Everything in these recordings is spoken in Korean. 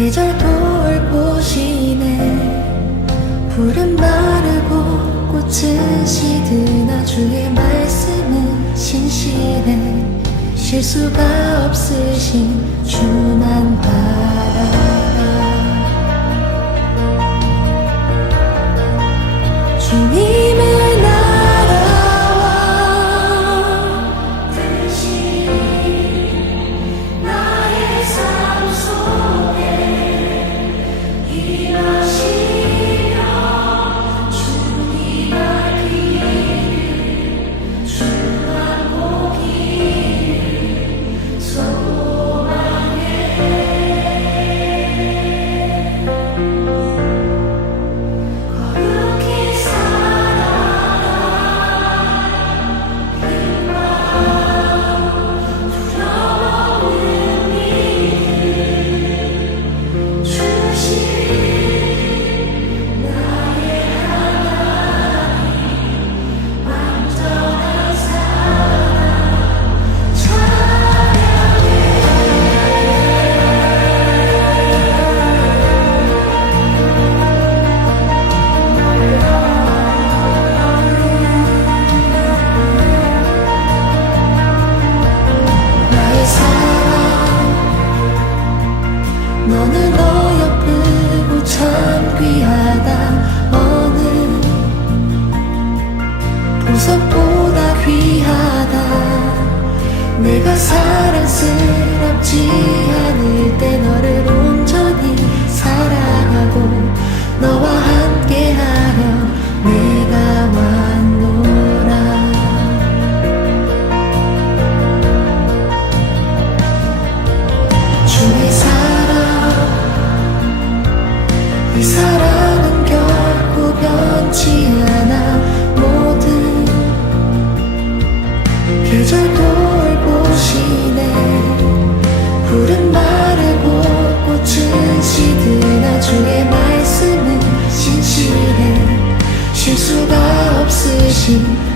계절 돌보시네. 푸른 마르고 꽃은 시드나 주의 말씀은 신실해. 실수가 없으신 주만 바 너는 어여쁘고 참 귀하다. 어느 보석보다 귀하다. 내가 사랑스럽지 않을 때 너를 온전히 사랑하고 너와 함께 수가 없으신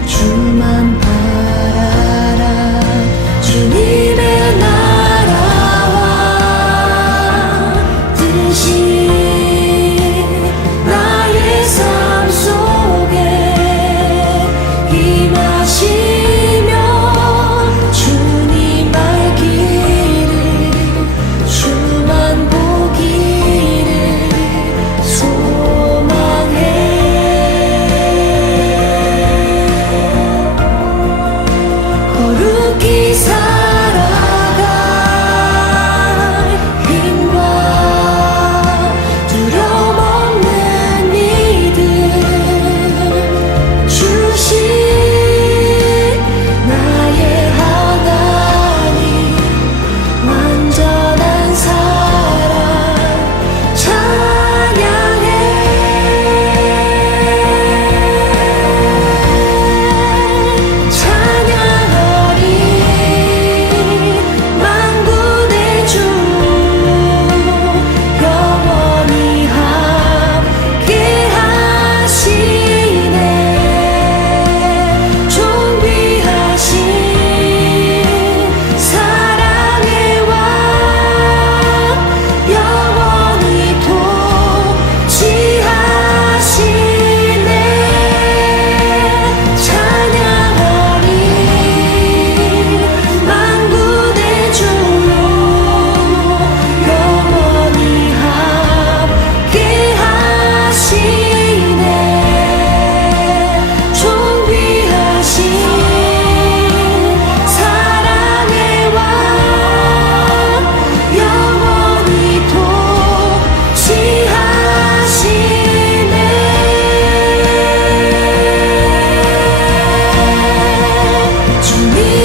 me.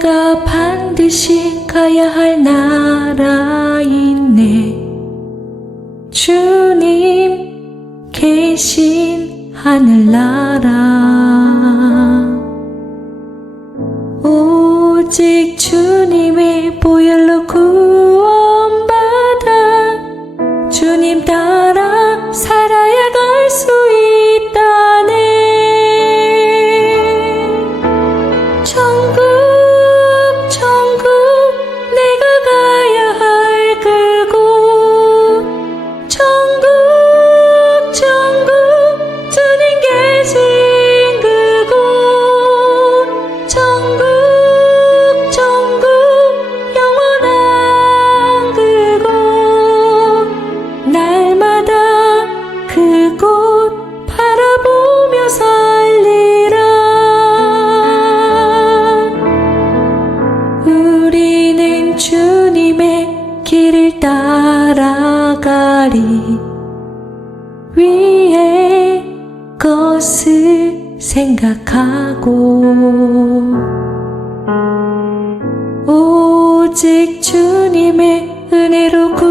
내가 반드시 가야 할 나라인네. 주님 계신 하늘나라. 것을 생각하고 오직 주님의 은혜로 구